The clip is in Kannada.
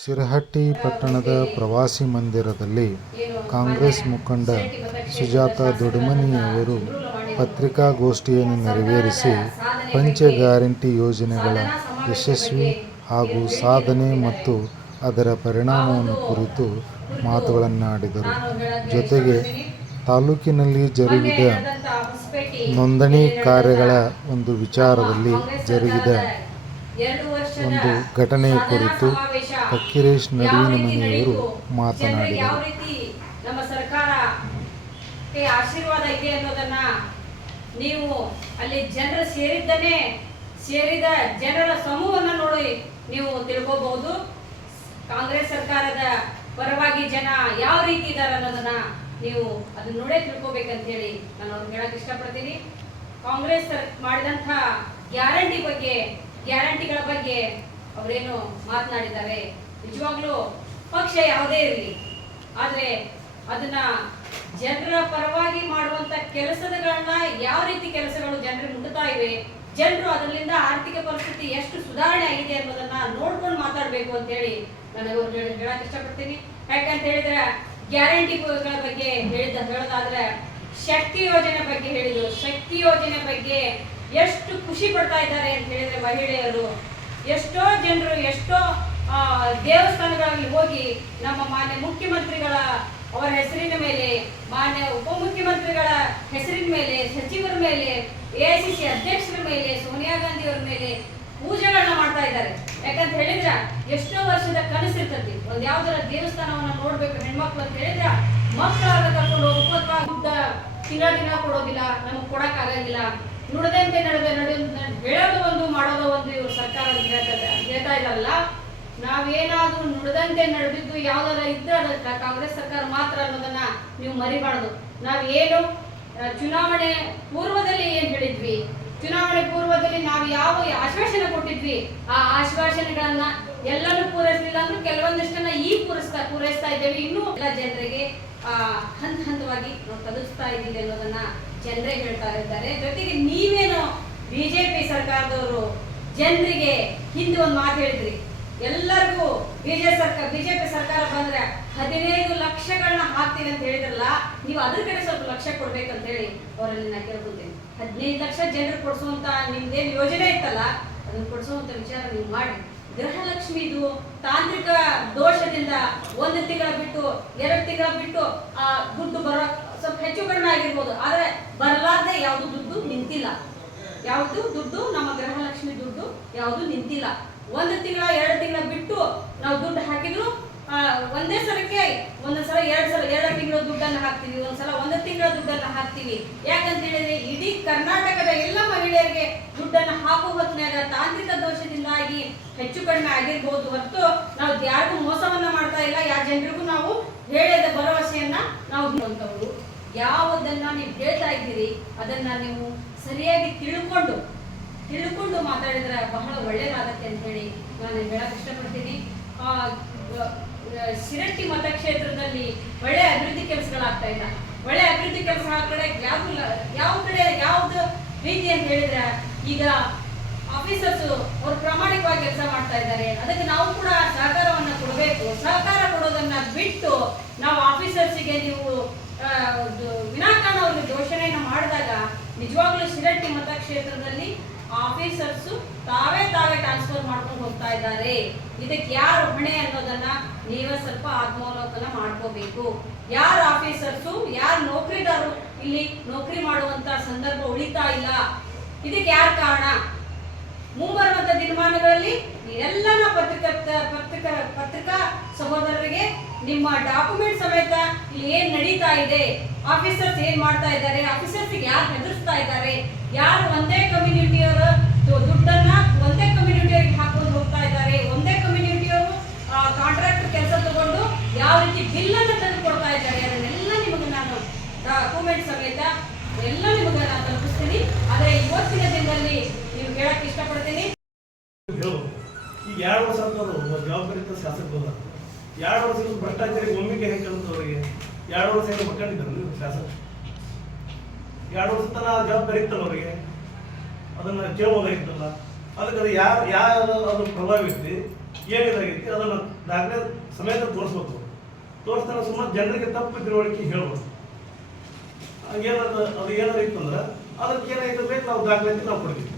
ಶಿರಹಟ್ಟಿ ಪಟ್ಟಣದ ಪ್ರವಾಸಿ ಮಂದಿರದಲ್ಲಿ ಕಾಂಗ್ರೆಸ್ ಮುಖಂಡ ಸುಜಾತ ದೊಡ್ಮನಿಯವರು ಪತ್ರಿಕಾಗೋಷ್ಠಿಯನ್ನು ನೆರವೇರಿಸಿ ಪಂಚ ಗ್ಯಾರಂಟಿ ಯೋಜನೆಗಳ ಯಶಸ್ವಿ ಹಾಗೂ ಸಾಧನೆ ಮತ್ತು ಅದರ ಪರಿಣಾಮವನ್ನು ಕುರಿತು ಮಾತುಗಳನ್ನಾಡಿದರು. ಜೊತೆಗೆ ತಾಲೂಕಿನಲ್ಲಿ ಜರುಗಿದ ನೋಂದಣಿ ಕಾರ್ಯಗಳ ಒಂದು ವಿಚಾರದಲ್ಲಿ ಜರುಗಿದ ಒಂದು ಘಟನೆಯ ಕುರಿತು ಫಕ್ಕೀರೇಶ್ ನಡುವಿನಮನೆಯವರು ಮಾತನಾಡಿದರು. ನಮ್ಮ ಸರ್ಕಾರಕ್ಕೆ ಆಶೀರ್ವಾದ ಇದೆ ಅನ್ನೋದನ್ನ ನೀವು ಅಲ್ಲಿ ಜನರು ಸೇರಿದ ಜನರ ಸಮೂಹವನ್ನು ನೋಡಿ ನೀವು ತಿಳ್ಕೋಬಹುದು. ಕಾಂಗ್ರೆಸ್ ಸರ್ಕಾರದ ಪರವಾಗಿ ಜನ ಯಾವ ರೀತಿ ಇದ್ದಾರೆ ಅನ್ನೋದನ್ನ ನೀವು ಅದನ್ನ ನೋಡೇ ತಿಳ್ಕೋಬೇಕಂತ ಹೇಳಿ ನಾನು ಅವ್ರಿಗೆ ಹೇಳಕ್ ಇಷ್ಟಪಡ್ತೀನಿ. ಕಾಂಗ್ರೆಸ್ ಮಾಡಿದಂಥ ಗ್ಯಾರಂಟಿಗಳ ಬಗ್ಗೆ ಅವರೇನು ಮಾತನಾಡಿದ್ದಾರೆ. ನಿಜವಾಗ್ಲೂ ಪಕ್ಷ ಯಾವುದೇ ಇರಲಿ, ಆದ್ರೆ ಅದನ್ನ ಜನರ ಪರವಾಗಿ ಮಾಡುವಂತ ಕೆಲಸಗಳನ್ನ ಯಾವ ರೀತಿ ಕೆಲಸಗಳು ಜನರಿಗೆ ಮುಟ್ತಾ ಇವೆ, ಜನರು ಅದರಿಂದ ಆರ್ಥಿಕ ಪರಿಸ್ಥಿತಿ ಎಷ್ಟು ಸುಧಾರಣೆ ಆಗಿದೆ ಅನ್ನೋದನ್ನ ನೋಡ್ಕೊಂಡು ಮಾತಾಡ್ಬೇಕು ಅಂತ ಹೇಳಿ ನಾನು ಹೇಳಕ್ ಇಷ್ಟಪಡ್ತೀನಿ. ಯಾಕಂತ ಹೇಳಿದ್ರೆ ಗ್ಯಾರಂಟಿಗಳ ಬಗ್ಗೆ ಹೇಳೋದಾದ್ರೆ ಶಕ್ತಿ ಯೋಜನೆ ಬಗ್ಗೆ ಹೇಳಿದ್ರು. ಶಕ್ತಿ ಯೋಜನೆ ಬಗ್ಗೆ ಎಷ್ಟು ಖುಷಿ ಪಡ್ತಾ ಇದ್ದಾರೆ ಅಂತ ಹೇಳಿದ್ರೆ ಮಹಿಳೆಯರು, ಎಷ್ಟೋ ಜನರು ಎಷ್ಟೋ ದೇವಸ್ಥಾನಗಳಲ್ಲಿ ಹೋಗಿ ನಮ್ಮ ಮಾನ್ಯ ಮುಖ್ಯಮಂತ್ರಿಗಳ ಅವರ ಹೆಸರಿನ ಮೇಲೆ, ಮಾನ್ಯ ಉಪಮುಖ್ಯಮಂತ್ರಿಗಳ ಹೆಸರಿನ ಮೇಲೆ, ಸಚಿವರ ಮೇಲೆ, AICC ಅಧ್ಯಕ್ಷರ ಮೇಲೆ, ಸೋನಿಯಾ ಗಾಂಧಿ ಅವರ ಮೇಲೆ ಪೂಜೆಗಳನ್ನ ಮಾಡ್ತಾ ಇದ್ದಾರೆ. ಯಾಕಂತ ಹೇಳಿದ್ರ ಎಷ್ಟೋ ವರ್ಷದ ಕನಸಿರ್ತತಿ ಒಂದ್ ಯಾವ್ದಾರ ದೇವಸ್ಥಾನವನ್ನ ನೋಡ್ಬೇಕು ಹೆಣ್ಮಕ್ಳು ಅಂತ ಹೇಳಿದ್ರ ಮಕ್ಕಳಾಗ ಕರ್ಕೊಂಡು ಹೋಗ್ಬೇಕು, ಅಥವಾ ದುಡ್ಡ ದಿನ ಕೊಡೋದಿಲ್ಲ, ನಮಗ್ ಕೊಡಕ್ ಆಗಂಗಿಲ್ಲ. ನುಡದಂತೆ ಹೇಳೋದು ಒಂದು ಮಾಡೋದು ಒಂದು ಇವ್ರು ಸರ್ಕಾರ ಹೇಳ್ತಾ ಇದಾರಲ್ಲ. ನಾವೇನಾದ್ರೂ ನುಡದಂತೆ ನಡೆದಿದ್ದು ಯಾವ್ದಾರ ಇದ್ರೆ ಅದಕ್ಕೆ ಕಾಂಗ್ರೆಸ್ ಸರ್ಕಾರ ಮಾತ್ರ ಅನ್ನೋದನ್ನ ನೀವು ಮರಿಬಾರ್ದು. ನಾವೇನು ಚುನಾವಣೆ ಪೂರ್ವದಲ್ಲಿ ಏನ್ ಹೇಳಿದ್ವಿ, ಚುನಾವಣೆ ಪೂರ್ವದಲ್ಲಿ ನಾವು ಯಾವ ಆಶ್ವಾಸನೆ ಕೊಟ್ಟಿದ್ವಿ, ಆ ಆಶ್ವಾಸನೆಗಳನ್ನ ಎಲ್ಲಾನು ಪೂರೈಸಲಿಲ್ಲ ಅಂದ್ರೆ ಕೆಲವೊಂದಿಷ್ಟನ್ನ ಪೂರೈಸ್ತಾ ಇದ್ದೇವೆ. ಇನ್ನೂ ಎಲ್ಲ ಜನರಿಗೆ ಹಂತವಾಗಿ ನಾವು ತಲುಪಿಸ್ತಾ ಇದ್ದೀವಿ ಅನ್ನೋದನ್ನ ಜನರೇ ಹೇಳ್ತಾ ಇದ್ದಾರೆ. ಜೊತೆಗೆ ನೀವೇನು ಬಿಜೆಪಿ ಸರ್ಕಾರದವರು ಜನರಿಗೆ ಹಿಂದೆ ಒಂದು ಮಾತು ಹೇಳಿದ್ರಿ, ಎಲ್ಲರಿಗೂ ಬಿಜೆಪಿ ಸರ್ಕಾರ ಬಂದ್ರೆ 15 ಲಕ್ಷಗಳನ್ನ ಹಾಕ್ತೀನಿ ಅಂತ ಹೇಳಿದ್ರಲ್ಲ, ನೀವು ಅದ್ರ ಕಡೆ ಸ್ವಲ್ಪ ಲಕ್ಷ್ಯ ಕೊಡ್ಬೇಕಂತ ಹೇಳಿ ಅವರಲ್ಲಿ ನಾ ಕೇಳ್ಕೊತೀನಿ. 15 ಲಕ್ಷ ಜನರು ಕೊಡಿಸುವಂತ ನಿಮ್ದೇನು ಯೋಜನೆ ಇತ್ತಲ್ಲ ಅದನ್ನ ಕೊಡಿಸುವಂತ ವಿಚಾರ ನೀವು ಮಾಡಿ. ಗೃಹಲಕ್ಷ್ಮಿದು ತಾಂತ್ರಿಕ ದೋಷದಿಂದ 1 ತಿಂಗಳ ಬಿಟ್ಟು 2 ತಿಂಗಳ ಬಿಟ್ಟು ಆ ದುಡ್ಡು ಬರೋ ಸ್ವಲ್ಪ ಹೆಚ್ಚು ಕಡಿಮೆ ಆಗಿರ್ಬೋದು, ಆದ್ರೆ ಬರಲಾರ್ದೆ ಯಾವ್ದು ದುಡ್ಡು ನಿಂತಿಲ್ಲ. ಯಾವ್ದು ದುಡ್ಡು ನಮ್ಮ ಗೃಹಲಕ್ಷ್ಮಿ ದುಡ್ಡು ಯಾವ್ದು ನಿಂತಿಲ್ಲ. 1 ತಿಂಗಳ 2 ತಿಂಗಳ ಬಿಟ್ಟು ನಾವು ದುಡ್ಡು ಹಾಕಿದ್ರು ಒಂದೇ ಸಲಕ್ಕೆ ಒಂದೊಂದ್ಸಲ 2 ತಿಂಗಳ ದುಡ್ಡನ್ನು ಹಾಕ್ತಿವಿ, ಒಂದ್ಸಲ 1 ತಿಂಗಳ ದುಡ್ಡನ್ನು ಹಾಕ್ತಿವಿ. ಯಾಕಂತ ಹೇಳಿದ್ರೆ ಇಡೀ ಕರ್ನಾಟಕದ ಎಲ್ಲ ಮಹಿಳೆಯರಿಗೆ ದುಡ್ಡನ್ನು ಹಾಕುವ ಹೊತ್ತಿನಾಗ ತಾಂತ್ರಿಕ ದೋಷದಿಂದಾಗಿ ಹೆಚ್ಚು ಕಡಿಮೆ ಆಗಿರ್ಬೋದು ಹೊರತು ನಾವು ಯಾರಿಗೂ ಮೋಸವನ್ನ ಮಾಡ್ತಾ ಇಲ್ಲ. ಯಾವ ಜನರಿಗೂ ನಾವು ಹೇಳಿದ ಭರವಸೆಯನ್ನ ನಾವು ಇರುವಂತವ್ರು. ಯಾವುದನ್ನ ನೀವು ಹೇಳ್ತಾ ಇದ್ದೀರಿ ಅದನ್ನ ನೀವು ಸರಿಯಾಗಿ ತಿಳ್ಕೊಂಡು ಮಾತಾಡಿದ್ರೆ ಬಹಳ ಒಳ್ಳೇದಾಗತ್ತೆ ಅಂತ ಹೇಳಿ ನಾನು ಹೇಳಕ್ ಇಷ್ಟಪಡ್ತೀನಿ. ಶಿರಟ್ಟಿ ಮತಕ್ಷೇತ್ರದಲ್ಲಿ ಒಳ್ಳೆ ಅಭಿವೃದ್ಧಿ ಕೆಲಸಗಳಾಗ್ತಾ ಇಲ್ಲ. ಒಳ್ಳೆ ಅಭಿವೃದ್ಧಿ ಕೆಲಸ ಕಡೆ ಯಾವ್ದು ರೀತಿ ಅಂತ ಹೇಳಿದ್ರೆ ಈಗ ಆಫೀಸರ್ಸ್ ಅವರು ಪ್ರಾಮಾಣಿಕವಾಗಿ ಕೆಲಸ ಮಾಡ್ತಾ ಇದ್ದಾರೆ. ಅದಕ್ಕೆ ನಾವು ಕೂಡ ಸಹಕಾರವನ್ನ ಕೊಡಬೇಕು. ಸಹಕಾರ ಕೊಡೋದನ್ನ ಬಿಟ್ಟು ನಾವು ಆಫೀಸರ್ಸ್ಗೆ ನೀವು ವಿನಾಕಾರಣ ಅವ್ರಿಗೆ ದೋಷಣೆಯನ್ನು ಮಾಡಿದಾಗ ನಿಜವಾಗ್ಲೂ ಶಿರಟ್ಟಿ ಮತಕ್ಷೇತ್ರದಲ್ಲಿ ಆಫೀಸರ್ಸ್ ತಾವೇ ಟ್ರಾನ್ಸ್ಫರ್ ಮಾಡ್ಕೊಂಡು ಹೋಗ್ತಾ ಇದ್ದಾರೆ. ಇದಕ್ಕೆ ಯಾರು ಹೊಣೆ ಅನ್ನೋದನ್ನ ನೀವೇ ಸ್ವಲ್ಪ ಆತ್ಮಾವಲೋಕನ ಮಾಡ್ಕೋಬೇಕು. ಯಾರು ಆಫೀಸರ್ಸು, ಯಾರು ನೌಕರಿದಾರರು ಇಲ್ಲಿ ನೌಕರಿ ಮಾಡುವಂತ ಸಂದರ್ಭ ಉಳಿತಾ ಇಲ್ಲ, ಇದಕ್ಕೆ ಯಾರು ಕಾರಣ? ಮುಂಬರುವಂತ ದಿನಮಾನಗಳಲ್ಲಿ ಎಲ್ಲನ ಪತ್ರಿಕಾ ಸಹೋದರರಿಗೆ ನಿಮ್ಮ ಡಾಕ್ಯುಮೆಂಟ್ ಸಮೇತ ಇಲ್ಲಿ ಏನ್ ನಡೀತಾ ಇದೆ, ಆಫೀಸರ್ಸ್ ಏನ್ ಮಾಡ್ತಾ ಇದ್ದಾರೆ, ಆಫೀಸರ್ಸ್ ಯಾರು ಹೆದರ್ಸ್ತಾ ಇದ್ದಾರೆ, ಯಾರು ಒಂದೇ ಕಮ್ಯುನಿಟಿಯವರ ದುಡ್ಡನ್ನ ಒಂದೇ ಕಮ್ಯುನಿಟಿಯವರಿಗೆ ಹಾಕೊಂಡು ಹೋಗ್ತಾ ಇದ್ದಾರೆ, ಒಂದೇ ಕಮ್ಯುನಿಟಿಯವರು ಕಾಂಟ್ರಾಕ್ಟ್ ಕೆಲಸ ತಗೊಂಡು ಯಾವ ರೀತಿ ಬಿಲ್ ಅನ್ನು ತಂದು ಕೊಡ್ತಾ ಇದ್ದಾರೆ, ಅದನ್ನೆಲ್ಲ ನಿಮಗೆ ನಾನು ಡಾಕ್ಯುಮೆಂಟ್ ಸಮೇತ ಎಲ್ಲ ನಿಮಗೆ ನಾನು ತಲುಪಿಸ್ತೀನಿ. ಆದ್ರೆ ಇವತ್ತಿನ ದಿನದಲ್ಲಿ ನೀವು ಹೇಳಕ್ ಇಷ್ಟಪಡ್ತೀನಿ. ಈಗ 2 ವರ್ಷ ಅಂತವ್ರು ಜವಾಬ್ದಾರಿತ ಶಾಸಕರು 2 ವರ್ಷದ ಭ್ರಷ್ಟಾಚಾರಿಗೆ ಒಮ್ಮಿಗೆ ಹೇಗೆ 2 ವರ್ಷ ಏನು ಮಕ್ಕಳಿದ್ರು ಶಾಸಕ 2 ವರ್ಷ ತನ ಜವಾಬ್ದಾರಿ ಇತ್ತಲ್ಲ ಅವರಿಗೆ, ಅದನ್ನ ಕೇಳಬಹುದಾಗಿತ್ತಲ್ಲ. ಅದಕ್ಕೆ ಅದು ಯಾರು ಅದು ಪ್ರಭಾವ ವ್ಯಕ್ತಿ ಏನಿದಾಗೈತಿ ಅದನ್ನು ದಾಖಲೆ ಸಮೇತ ತೋರಿಸ್ಬೇಕು. ತೋರಿಸ್ತಾನೆ ಸುಮಾರು ಜನರಿಗೆ ತಪ್ಪು ತಿಳುವಳಿಕೆ ಹೇಳ್ಬೋದು. ಏನದು ಅದು ಏನಾರು ಇತ್ತಂದ್ರೆ ಅದಕ್ಕೆ ಏನಾಯ್ತು ಬೇಕು ನಾವು ದಾಖಲೆ ನಾವು ಕೊಡ್ತೀವಿ.